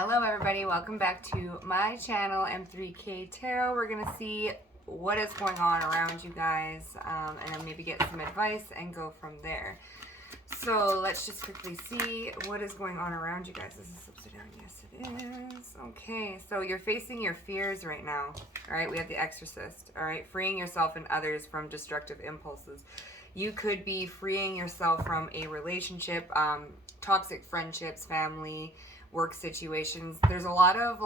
Hello everybody, welcome back to my channel, M3K Tarot. We're going to see what is going on around you guys, and then maybe get some advice and go from there. So let's just quickly see what is going on around you guys. Is this upside down? Yes it is. Okay, so you're facing your fears right now. Alright, we have the Exorcist. Alright, freeing yourself and others from destructive impulses. You could be freeing yourself from a relationship, toxic friendships, family, work situations. There's a lot of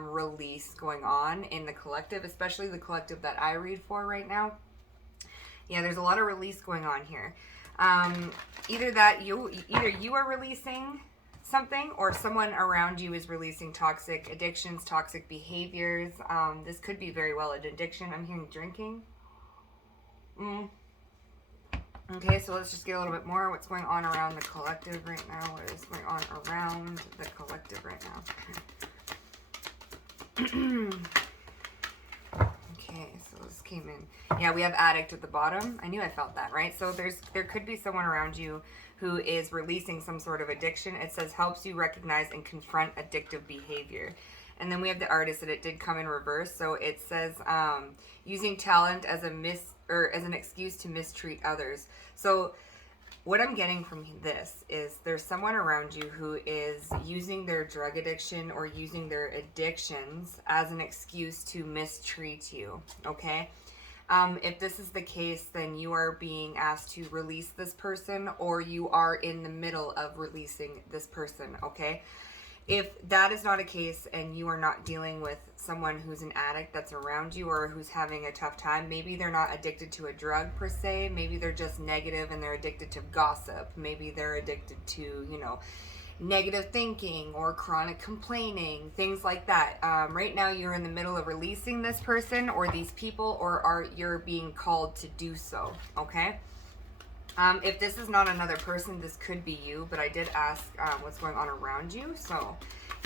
release going on in the collective, especially the collective that I read for right now. Yeah, there's a lot of release going on here. Either you are releasing something, or someone around you is releasing toxic addictions, toxic behaviors. This could be very well an addiction. I'm hearing drinking. Okay, so let's just get a little bit more. What's going on around the collective right now? What is going on around the collective right now? Okay, so this came in. Yeah, we have addict at the bottom. I knew I felt that, right? So there could be someone around you who is releasing some sort of addiction. It says helps you recognize and confront addictive behavior. And then we have the artist, and it did come in reverse. So it says using talent as an excuse to mistreat others. So what I'm getting from this is there's someone around you who is using their drug addiction or using their addictions as an excuse to mistreat you, okay? If this is the case, then you are being asked to release this person, or you are in the middle of releasing this person, okay? If that is not a case and you are not dealing with someone who's an addict that's around you or who's having a tough time, maybe they're not addicted to a drug per se, maybe they're just negative and they're addicted to gossip, maybe they're addicted to, negative thinking or chronic complaining, things like that. Right now you're in the middle of releasing this person or these people, or you're being called to do so, okay? If this is not another person, this could be you, but I did ask what's going on around you. So,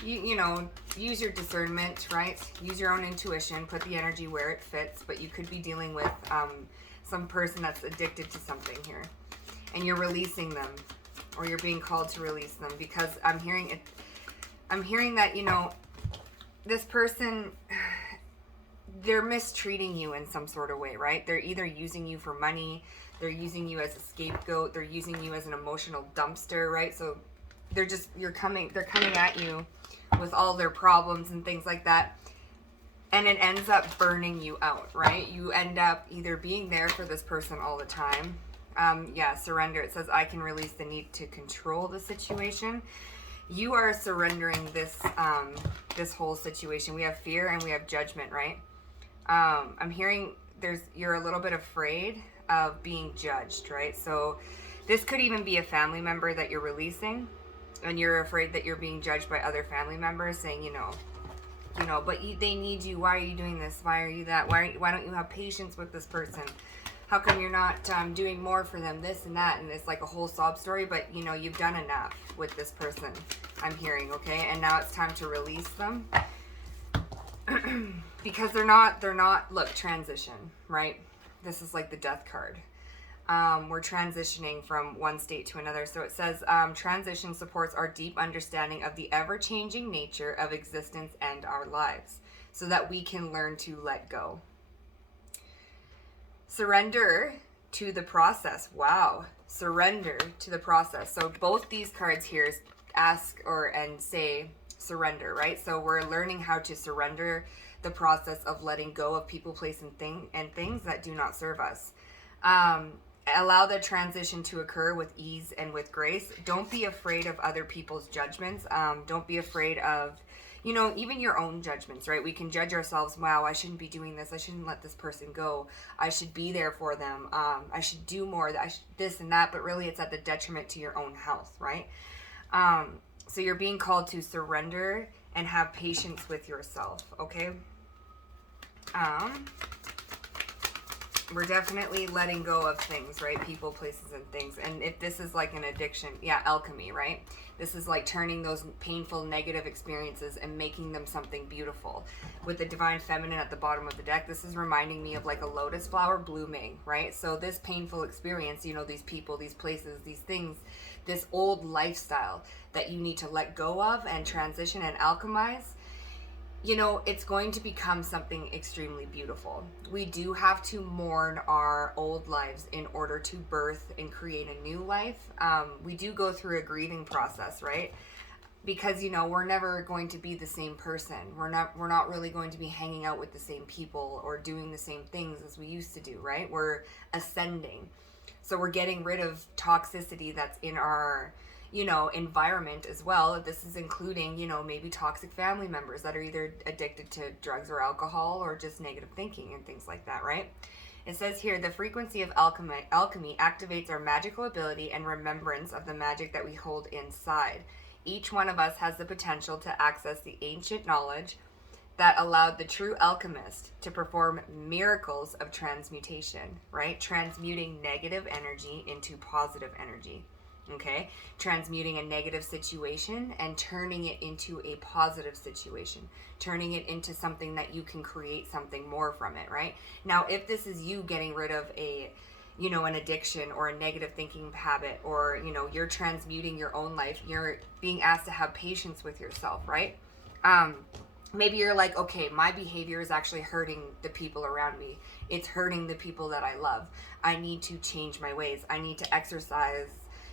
use your discernment, right? Use your own intuition, put the energy where it fits, but you could be dealing with some person that's addicted to something here. And you're releasing them, or you're being called to release them, because I'm hearing that, this person, they're mistreating you in some sort of way, right? They're either using you for money, they're using you as a scapegoat, they're using you as an emotional dumpster, right? So they're coming at you with all their problems and things like that. And it ends up burning you out, right? You end up either being there for this person all the time. Surrender. It says, I can release the need to control the situation. You are surrendering this whole situation. We have fear and we have judgment, right? I'm hearing you're a little bit afraid of being judged, right? So this could even be a family member that you're releasing, and you're afraid that you're being judged by other family members saying, but they need you. Why are you doing this? Why are you that? Why don't you have patience with this person? How come you're not doing more for them? This and that, and it's like a whole sob story. But you've done enough with this person, I'm hearing, okay? And now it's time to release them. Because they're not, look, transition, right? This is like the death card. We're transitioning from one state to another. So it says, transition supports our deep understanding of the ever-changing nature of existence and our lives, so that we can learn to let go. Surrender to the process. Wow. Surrender to the process. So both these cards here ask and say surrender, right? So we're learning how to surrender the process of letting go of people, place, and things that do not serve us. Allow the transition to occur with ease and with grace. Don't be afraid of other people's judgments. Don't be afraid of, even your own judgments, right? We can judge ourselves. Wow, I shouldn't be doing this. I shouldn't let this person go. I should be there for them. I should do more. This and that. But really, it's at the detriment to your own health, right? So you're being called to surrender and have patience with yourself, okay? We're definitely letting go of things, right? People, places, and things. And if this is like an addiction, alchemy, right? This is like turning those painful, negative experiences and making them something beautiful. With the Divine Feminine at the bottom of the deck, this is reminding me of like a lotus flower blooming, right? So this painful experience, these people, these places, these things, this old lifestyle that you need to let go of and transition and alchemize, you know, it's going to become something extremely beautiful. We do have to mourn our old lives in order to birth and create a new life. We do go through a grieving process, right? Because, you know, we're never going to be the same person. We're not really going to be hanging out with the same people or doing the same things as we used to do, right? We're ascending. So we're getting rid of toxicity that's in our, you know, environment as well. This is including, you know, maybe toxic family members that are either addicted to drugs or alcohol or just negative thinking and things like that, right? It says here, the frequency of alchemy activates our magical ability and remembrance of the magic that we hold inside. Each one of us has the potential to access the ancient knowledge that allowed the true alchemist to perform miracles of transmutation, right? Transmuting negative energy into positive energy, okay? Transmuting a negative situation and turning it into a positive situation, turning it into something that you can create something more from it, right? Now, if this is you getting rid of a, you know, an addiction or a negative thinking habit, or, you know, you're transmuting your own life, you're being asked to have patience with yourself, right? Maybe you're like, okay, my behavior is actually hurting the people around me. It's hurting the people that I love. I need to change my ways. I need to exercise,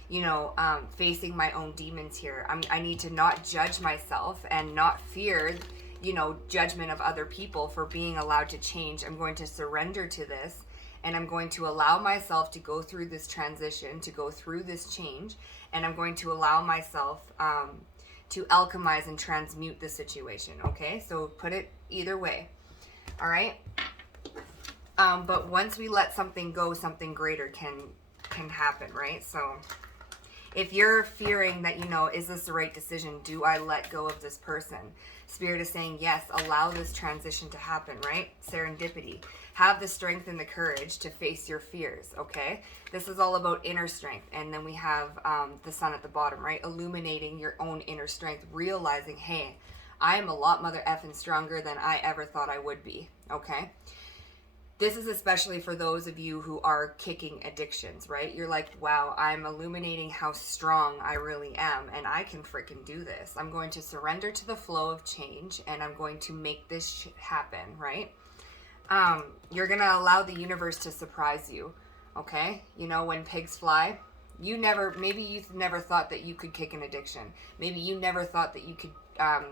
you know, facing my own demons here. I need to not judge myself and not fear, you know, judgment of other people for being allowed to change. I'm going to surrender to this, and I'm going to allow myself to go through this transition, to go through this change, and I'm going to allow myself to alchemize and transmute the situation, okay? So put it either way, all right? But once we let something go, something greater can happen, right? So if you're fearing that, you know, is this the right decision? Do I let go of this person? Spirit is saying, yes, allow this transition to happen, right? Serendipity. Have the strength and the courage to face your fears, okay? This is all about inner strength. And then we have the sun at the bottom, right? Illuminating your own inner strength, realizing, hey, I am a lot mother effing stronger than I ever thought I would be, okay? This is especially for those of you who are kicking addictions, right? You're like, wow, I'm illuminating how strong I really am, and I can freaking do this. I'm going to surrender to the flow of change, and I'm going to make this happen, right? You're going to allow the universe to surprise you, okay? You know, when pigs fly, maybe you've never thought that you could kick an addiction. Maybe you never thought that you could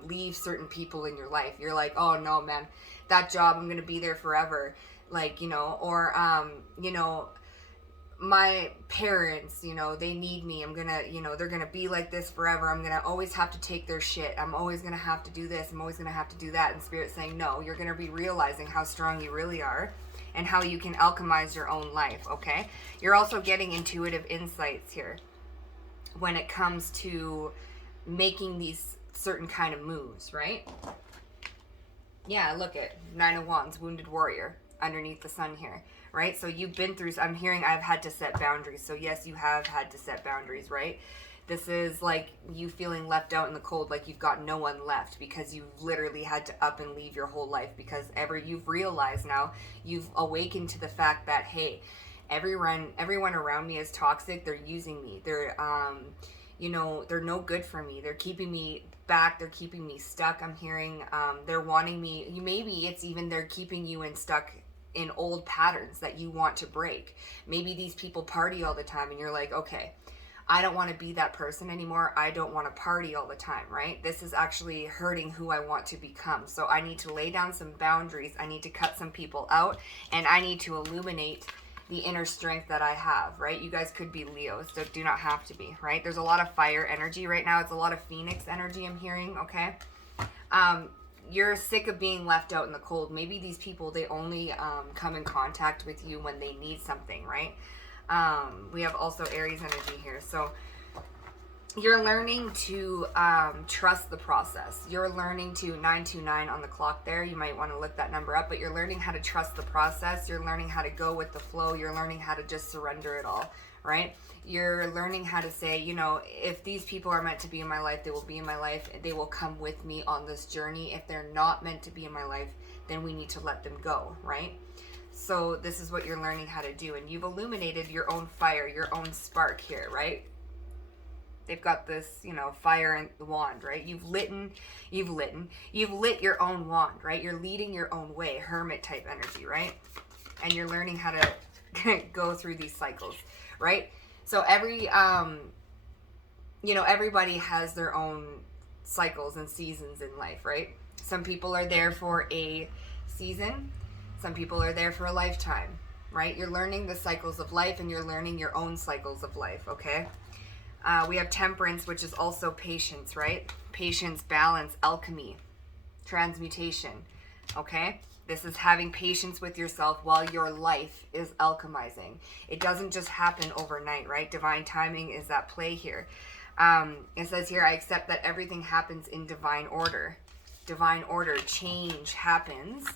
leave certain people in your life. You're like, oh no, man, that job, I'm going to be there forever. Like, you know, or, you know, my parents, you know, they need me. I'm gonna, you know, they're gonna be like this forever. I'm gonna always have to take their shit. I'm always gonna have to do this. I'm always gonna have to do that. And Spirit saying, no, you're gonna be realizing how strong you really are and how you can alchemize your own life, okay? You're also getting intuitive insights here when it comes to making these certain kind of moves, right? Yeah, look at Nine of Wands, Wounded Warrior, underneath the sun here, right? So you've been through, I'm hearing I've had to set boundaries. So yes, you have had to set boundaries, right? This is like you feeling left out in the cold, like you've got no one left because you've literally had to up and leave your whole life because you've realized now, you've awakened to the fact that, hey, everyone around me is toxic. They're using me. They're, you know, they're no good for me. They're keeping me back. They're keeping me stuck. I'm hearing they're wanting me. Maybe it's even they're keeping you stuck in old patterns that you want to break. Maybe these people party all the time and you're like, okay, I don't want to be that person anymore. I don't want to party all the time, right? This is actually hurting who I want to become. So I need to lay down some boundaries. I need to cut some people out, and I need to illuminate the inner strength that I have, right? You guys could be Leos, so do not have to be, right? There's a lot of fire energy right now. It's a lot of Phoenix energy I'm hearing, okay? You're sick of being left out in the cold. Maybe these people, they only come in contact with you when they need something, right? We have also Aries energy here. So you're learning to trust the process. You're learning to 929 on the clock there. You might want to look that number up, but you're learning how to trust the process. You're learning how to go with the flow. You're learning how to just surrender it all, right? You're learning how to say, you know, if these people are meant to be in my life, they will be in my life. They will come with me on this journey. If they're not meant to be in my life, then we need to let them go, right? So this is what you're learning how to do. And you've illuminated your own fire, your own spark here, right? They've got this, fire in the wand, right? You've lit your own wand, right? You're leading your own way, hermit type energy, right? And you're learning how to go through these cycles, right? So everybody has their own cycles and seasons in life, right? Some people are there for a season. Some people are there for a lifetime, right? You're learning the cycles of life, and you're learning your own cycles of life, okay? We have temperance, which is also patience, right? Patience, balance, alchemy, transmutation, okay? This is having patience with yourself while your life is alchemizing. It doesn't just happen overnight, right? Divine timing is at play here. It says here, I accept that everything happens in divine order. Divine order, change happens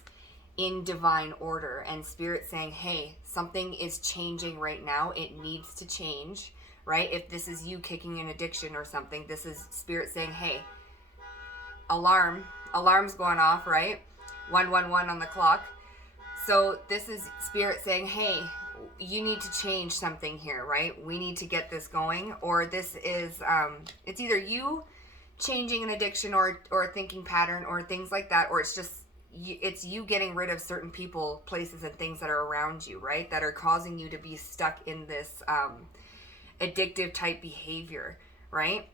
in divine order. And Spirit saying, hey, something is changing right now. It needs to change, right? If this is you kicking an addiction or something, this is Spirit saying, hey, alarm's going off, right? 111 on the clock. So this is Spirit saying, hey, you need to change something here, right? We need to get this going. Or this is, it's either you changing an addiction or a thinking pattern or things like that, or it's you getting rid of certain people, places, and things that are around you, right? That are causing you to be stuck in this addictive type behavior, right?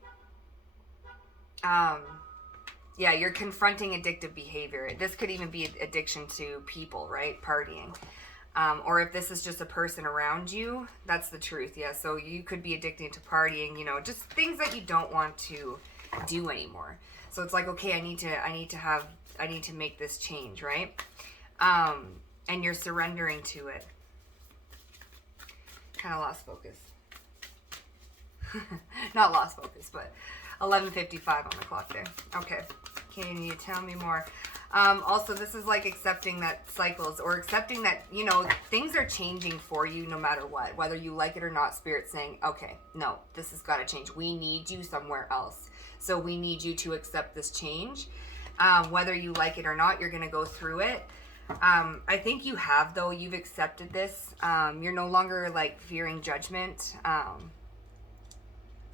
Yeah, you're confronting addictive behavior. This could even be addiction to people, right? Partying. Or if this is just a person around you, that's the truth. Yeah, so you could be addicted to partying, just things that you don't want to do anymore. So it's like, okay, I need to make this change, right? And you're surrendering to it. Kind of lost focus. Not lost focus, but 11:55 on the clock there. Okay. Can you tell me more? Also, this is like accepting that cycles, or accepting that, things are changing for you no matter what. Whether you like it or not, Spirit saying, okay, no, this has got to change. We need you somewhere else. So we need you to accept this change. Whether you like it or not, you're going to go through it. I think you have, though. You've accepted this. You're no longer like fearing judgment.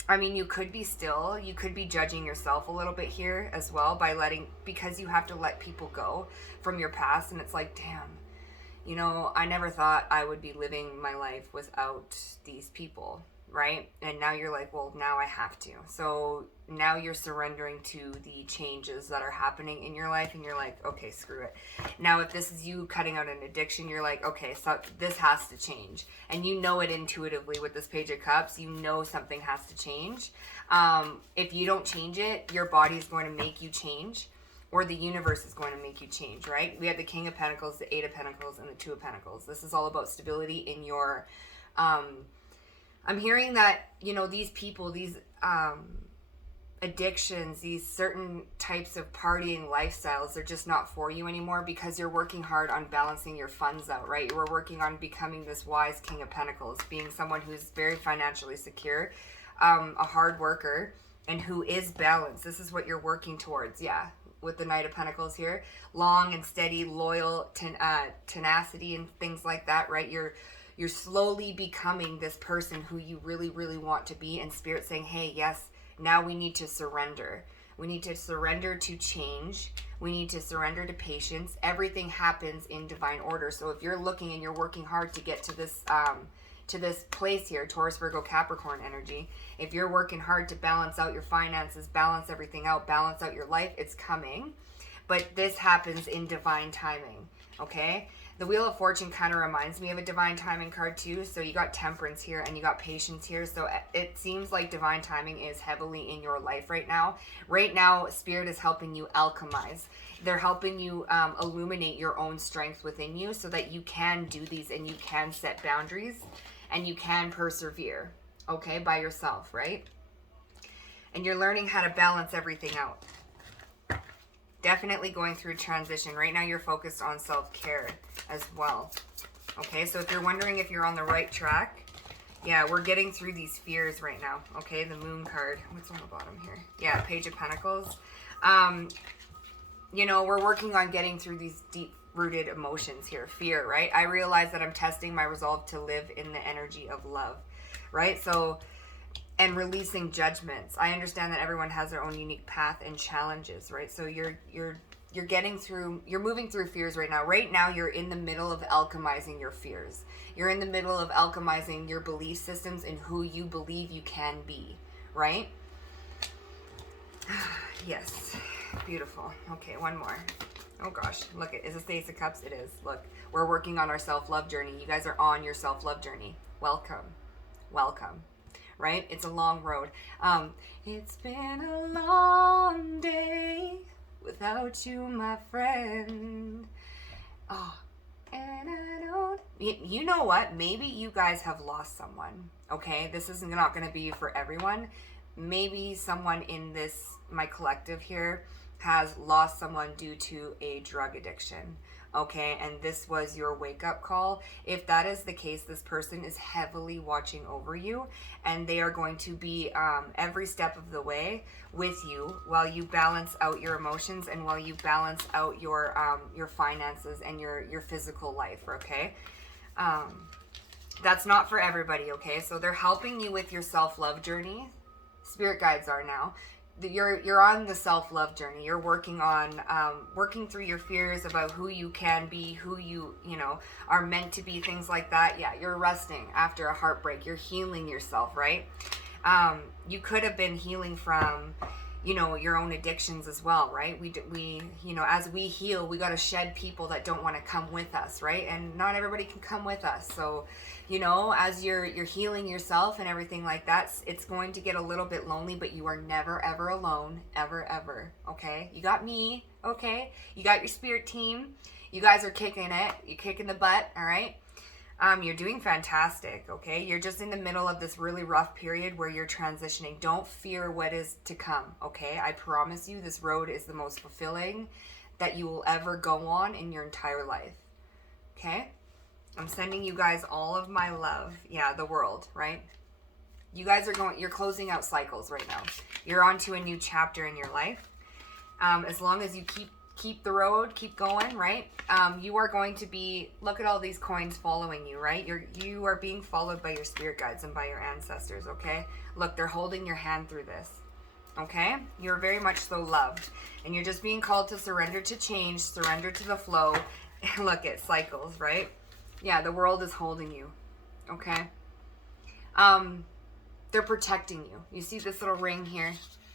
You could be judging yourself a little bit here as well because you have to let people go from your past. And it's like, damn, I never thought I would be living my life without these people, right? And now you're like, well, now I have to. So now you're surrendering to the changes that are happening in your life, and you're like, okay, screw it. Now, if this is you cutting out an addiction, you're like, okay, so this has to change. And you know it intuitively with this Page of Cups. You know something has to change. If you don't change it, your body is going to make you change, or the universe is going to make you change, right? We have the King of Pentacles, the Eight of Pentacles, and the Two of Pentacles. This is all about stability in your... I'm hearing that, these people, these... addictions, these certain types of partying lifestyles, they're just not for you anymore, because you're working hard on balancing your funds out, right? You were working on becoming this wise King of Pentacles, being someone who's very financially secure, a hard worker, and who is balanced. This is what you're working towards, yeah, with the Knight of Pentacles here. Long and steady, loyal, tenacity and things like that, right? You're slowly becoming this person who you really, really want to be, and Spirit saying, hey, yes, now we need to surrender. We need to surrender to change. We need to surrender to patience. Everything happens in divine order. So if you're looking and you're working hard to get to this place here, Taurus, Virgo, Capricorn energy, if you're working hard to balance out your finances, balance everything out, balance out your life, it's coming. But this happens in divine timing, okay? The Wheel of Fortune kind of reminds me of a divine timing card too. So you got temperance here and you got patience here. So it seems like divine timing is heavily in your life right now. Right now, Spirit is helping you alchemize. They're helping you illuminate your own strength within you so that you can do these and you can set boundaries and you can persevere, okay, by yourself, right? And you're learning how to balance everything out. Definitely going through transition. Right now you're focused on self-care as well. Okay, so if you're wondering if you're on the right track, yeah, we're getting through these fears right now. Okay, the Moon card. What's on the bottom here? Yeah, Page of Pentacles. We're working on getting through these deep-rooted emotions here. Fear, right? I realize that I'm testing my resolve to live in the energy of love, right? So and releasing judgments. I understand that everyone has their own unique path and challenges, right? So you're getting through, you're moving through fears right now. Right now, you're in the middle of alchemizing your fears. You're in the middle of alchemizing your belief systems and who you believe you can be, right? Yes. Beautiful. Okay, one more. Oh gosh, look, is this the Ace of Cups? It is. Look, we're working on our self-love journey. You guys are on your self-love journey. Welcome. Welcome. Right? It's a long road. It's been a long day without you, my friend. Oh, and I don't... You know what? Maybe you guys have lost someone, okay? This is not going to be for everyone. Maybe someone in this, my collective here, has lost someone due to a drug addiction, okay? And this was your wake-up call. If that is the case, this person is heavily watching over you, and they are going to be every step of the way with you while you balance out your emotions and while you balance out your finances and your physical life, okay? That's not for everybody, okay? So they're helping you with your self-love journey. Spirit guides are now. You're on the self-love journey. You're working on working through your fears about who you can be, who you are meant to be, things like that. Yeah, you're resting after a heartbreak. You're healing yourself, right? You could have been healing from your own addictions as well, right? We as we heal, we got to shed people that don't want to come with us, right? And not everybody can come with us. So as you're healing yourself and everything like that, it's going to get a little bit lonely, but you are never ever alone, ever, okay? You got me, okay? You got your spirit team. You guys are kicking it. You're kicking the butt, all right? You're doing fantastic, okay? You're just in the middle of this really rough period where you're transitioning. Don't fear what is to come, okay? I promise you this road is the most fulfilling that you will ever go on in your entire life, okay? I'm sending you guys all of my love. Yeah, the world, right? You guys you're closing out cycles right now. You're on to a new chapter in your life. As long as you keep the road, keep going, right? You are going to be, look at all these coins following you, right? You are being followed by your spirit guides and by your ancestors, okay? Look, they're holding your hand through this, okay? You're very much so loved. And you're just being called to surrender to change, surrender to the flow. Look at cycles, right? Yeah, the world is holding you, okay? They're protecting you. You see this little ring here,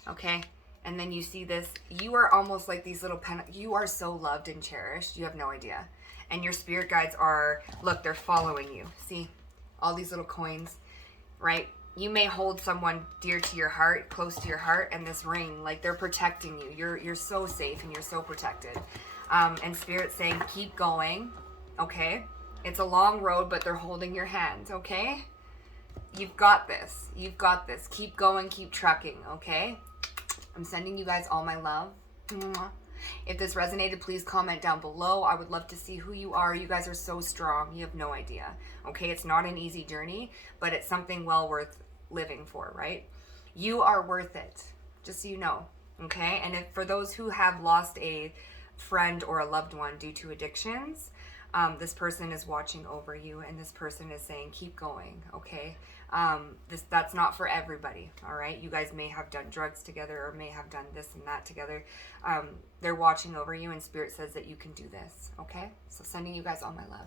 okay? And then you see this. You are almost like these little you are so loved and cherished. You have no idea. And your spirit guides are, look, they're following you. See, all these little coins, right? You may hold someone dear to your heart, close to your heart, and this ring, like they're protecting you. You're so safe and you're so protected. And Spirit's saying, keep going, okay? It's a long road, but they're holding your hand, okay? You've got this. You've got this. Keep going, keep trucking, okay? I'm sending you guys all my love. If this resonated, please comment down below. I would love to see who you are. You guys are so strong. You have no idea, okay? It's not an easy journey, but it's something well worth living for, right? You are worth it, just so you know, okay? And for those who have lost a friend or a loved one due to addictions, this person is watching over you, and this person is saying, keep going, okay? That's not for everybody, all right? You guys may have done drugs together or may have done this and that together. They're watching over you, and Spirit says that you can do this, okay? So sending you guys all my love.